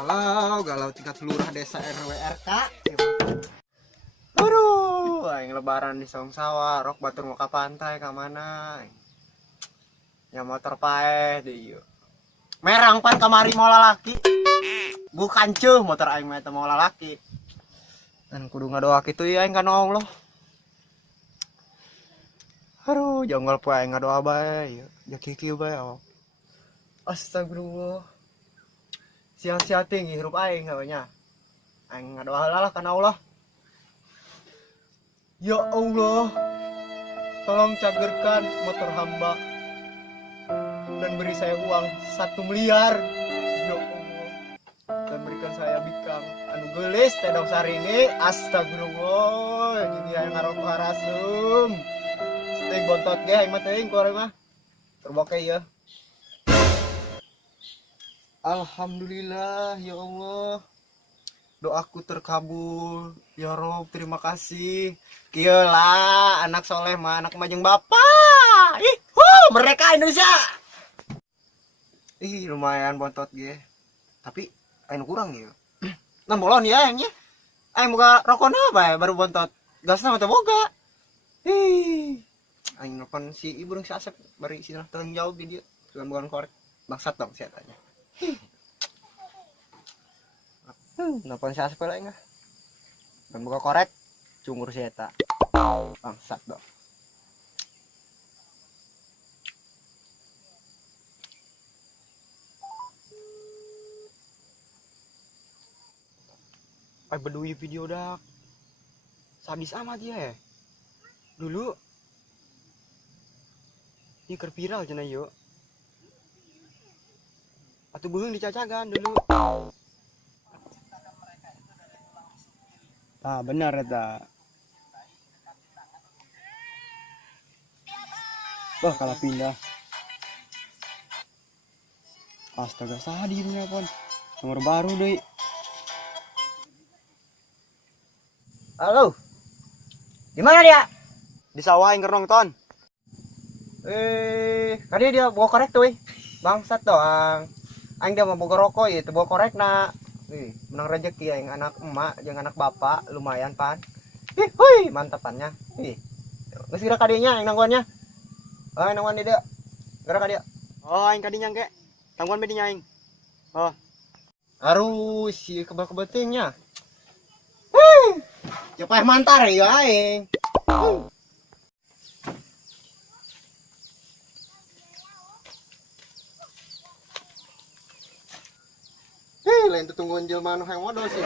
Galau tingkat lurah desa RW RK. Aduh, aing lebaran di saung sawah, rok batur mau ke pantai ka mana? Ya motor paeh di ieu. Merang pan kamari mau lalaki. Bukan cuh motor aing mah mau lalaki. Dan kudu ngadoa kitu ya aing kana Allah. Aduh, jonggol poe aing ngadoa bae, ya kieu bae. Astagfirullah. Sia-sia tinggi hirup aing namanya. Aing ngadoa lah kana Allah. Ya Allah, tolong cagerkan motor hamba dan beri saya uang 1 miliar. Ya Allah, dan berikan saya bikang anu geulis teh dong sarini. Astagfirullah, jadi aing ngarok harasum. Teuing bontot ge aing mah teuing ku mah. Terboke ya. Alhamdulillah ya Allah, doaku terkabul ya Rob, terima kasih. Kieu lah anak soleh mah anak majeng bapak. Merdeka Indonesia. Lumayan bontot ge, tapi aing kurang ya. Nah bolon ya aing nya, aing boga rokona bae baru bontot, gasna mah teu boga. Aing nelpon si ibu si Asep bari sina tanggung jawab di dieu, bukan korek bangsat dong saya tanya. Nelpon si Asep lah enggak, dan buka korek cungur si eta bangsat dong. Bedui video dak sadis amat ya. Dulu ini keur viral cenah yuk. Atuh beung dicacagan dulu. Ah benar eta. Wah kalah pindah. Astaga sadis nya pon. Nomor baru deui. Halo. Di mana dia? Di sawah yang nonton. Kali dia bawa korek tuh, bangsat doang. Aing dia mau boga rokok ya, bawa korek nak. Menang rezeki aing anak emak jeung anak bapak lumayan pan. Mantapannya. Geus geura kadinya aing nangguannya. Aing nangguan di dia. Geura ka dia. Oh, aing kadinya engke. Tangguan bedinya aing. Oh. Aruh, si kebal-kebetingnya. Cepah mantar ya aing. Lain tutungguan jelema anu hayang modal sih.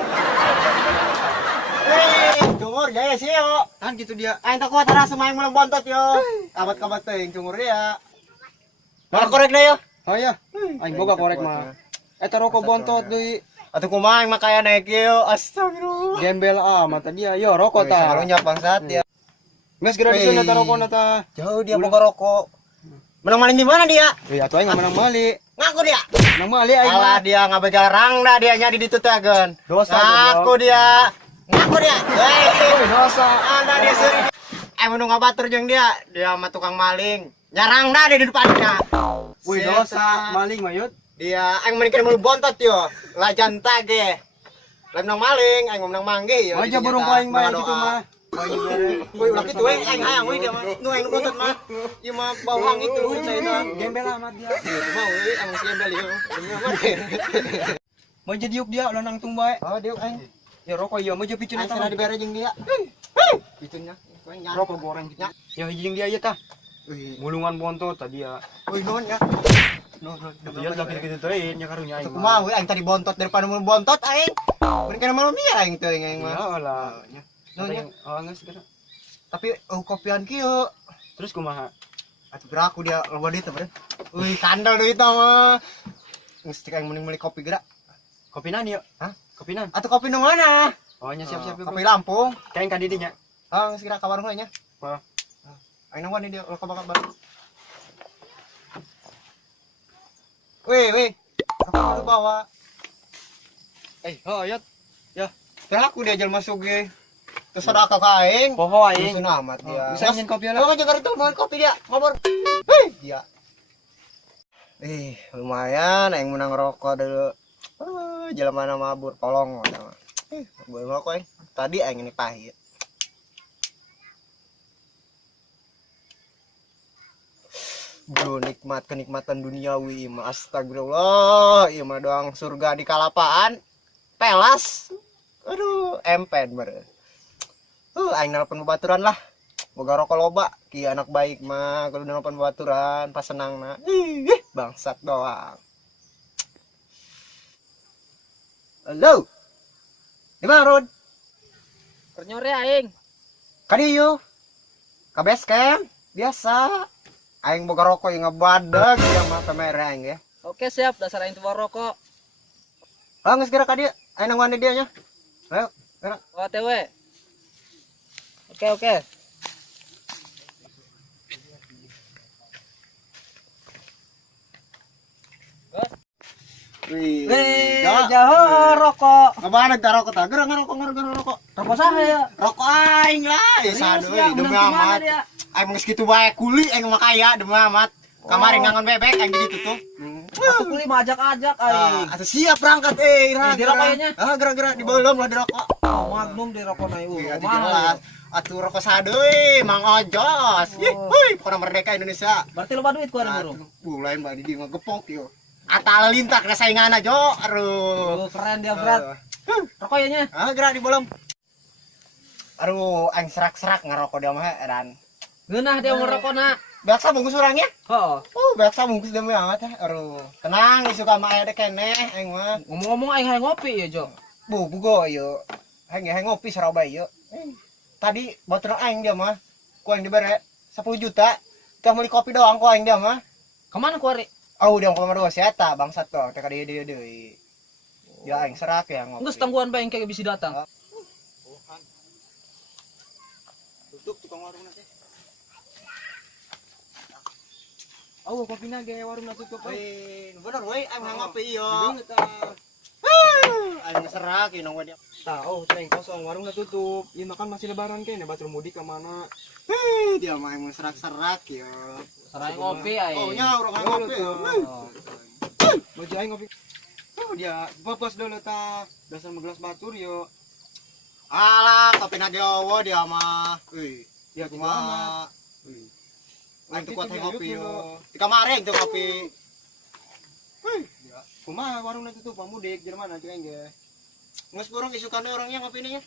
Cungur jaya sih yo. Kan gitu dia. Aing tak kuat rasa main mulai bontot yo. Kabat-kabat teuing cungur dia. Mana korek da yo? Oh iya. Aing boga korek mah. Eta rokok bontot deui. Atuh kumaha aing mah kaya naik yo. Astagfirullah. Gembel amat dia. Yo rokok tah. Salunya bangsat dia. Geus geura diseun eta rokona tah. Jauh dia boga rokok. Menang maling di mana dia? Atuh aing menang mali. Ngaku dia. Menang mali aing mah. Dia ngabegarang dah dia nya di ditu teh ageun. Dosa ngaku dia. Ngaku dia. Dosa. Anda dia seri. Mun ngabatur jeung dia mah tukang maling. Nyarang dah di depannya. Dosa maling mayut. Dia aing mending mulu bontot yo. Lajan tage. Lain menang maling, aing menang manggih yo. Aja burung aing mah kitu mah. Ulah kitu we aing hayang we dia mah. Nu aing bontot mah. Ieu mah bawang itu saya gembel amat dia. Mau we aing gembel ieu. Mau jadi diuk dia ulah nangtung bae. Oh diuk aing. Ya rokok ieu mah jeung picun eta mah dibere jeung dia. Picunnya. Rokok goreng nya. Ya hiji jeung dia ieu tah. Mulungan bontot tadi ya. Naon ya? Dia lagi gitu teuing nya karunya aing. Kumaha we aing tadi bontot daripada mun bontot aing. Mun kana malam biar aing teuing aing mah. Ya lah. Naon oh geus geura. Tapi kopian kieu. Terus kumaha? Atuh geura aku dia loba deui teh, Bre. Kandel deui tah mah. Geus cek aing mending meuli kopi geura. Kopinan ieu? Hah? Kopinan? Atuh kopi nu mana? Oh nya siap-siap kopi Lampung. Kaeng ka didinya. Geus geura ka warung nya. Heeh. Aing nangwan dia ulah kabar. Weh, apa lu bawa? Ayat. Ya, aku dia jelema sugih. Terus ada kakak aing. Poho aing. Sun amat dia. Bisa nyen kopi lah. Lo jaga itu mau kopi dia. Ngobor. Dia. Lumayan aing menang rokok dulu. Jalan mana mabur kolong mana. Boleh mau kok. Tadi aing ini pahit. Bro, nikmat kenikmatan duniawi mah astagfirullah, ieu mah doang surga di kalapaan. Pelas. Aduh, empen bener. Aing nelpon babaturan lah. Boga rokok loba, ki anak baik mah kudu nelpon babaturan pas senangna. Bangsat doang. Halo. Di mana, Rod? Pernyore aing. Ka dieu. Ka base camp. Biasa. Aing boga rokok yang ngebadag ya mah kamera aing ya. Oke siap, dasar aing tuh rokok. Geus geura ka dieu. Aing nangguan di dieu nya. Ayo, geura. OTW. Oke. Wih, Jaho rokok. Kemana kita rokok tak? Geura ngerokok. Rokok saha ya? Rokok aing lah. Ya saduh demi amat. Aing geus kitu bae kuli aing mah kaya demi amat. Kamari ngangon bebek aing di ditu tuh. Atuh kuli mah ajak-ajak aing. Atuh siap berangkat Di rokoknya. Geura di belum lah di rokok. Magnum di rokok na ieu. Iya, jelas. Atuh rokok sadeui, Mang Ojos. Yuh, pokona merdeka Indonesia. Berarti loba duit ku ada bro. Lain mah di dieu ngegepok yo. Ata lintak na saingana jo. Aduh. Keren dia berat. Rokoknya. Geura di belum. Aduh, aing serak-serak ngerokok dia mah dan Geunah dia mau rokokna. biasa bungkus orangnya. Heeh. Biasa bungkus demi amat ya. Aduh, tenang suka mah aya keneh aing mah. Ngomong-ngomong aing hayang ngopi ya, Jo. Bugo yo. Aing ngopi Surabaya. Tadi batur aing dia mah. Ku aing dibere 10 juta. Teh meuli kopi doang ku aing dia mah. Kemana ku ari? Oh, dia ngomong dua siata bangsat tuh. Teh ka dieu deui. Ya aing serak ya ngopi. Geus tangguhan bae engke bisa datang. Tutup tukang warungna teh. Oh, kopina ge warungna tutup. Bener we aing ngopi ieu. Aing serak ieu nongwa dia. Tahu, teng kosong, warungnya tutup. Iya makan masih lebaran kayaknya, batur mudik kemana? Dia mah emang serak-serak ya. Sarai ngopi aing. Oh nya urang ngopi. Baju aing ngopi. Dia bapos dulu ta. Dasar gelas batur yo. Alah, kopi na Jawa dia mah. Ya tinggal Cuma amat. aing tuh kuat ngopi yo. Di kamar aing tuh ngopi. Kumaha warungnya tutup, mudik, jadi mana cek aing ge. Nges burung isukan orangnya ngopi nih ya.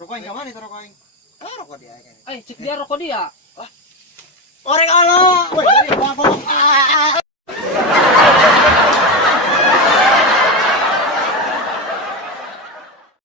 Rokok aing ka mana itu rokok aing? Rokok dia aing. Cek dia rokok dia. Orek Allah. Woi, dari bawah.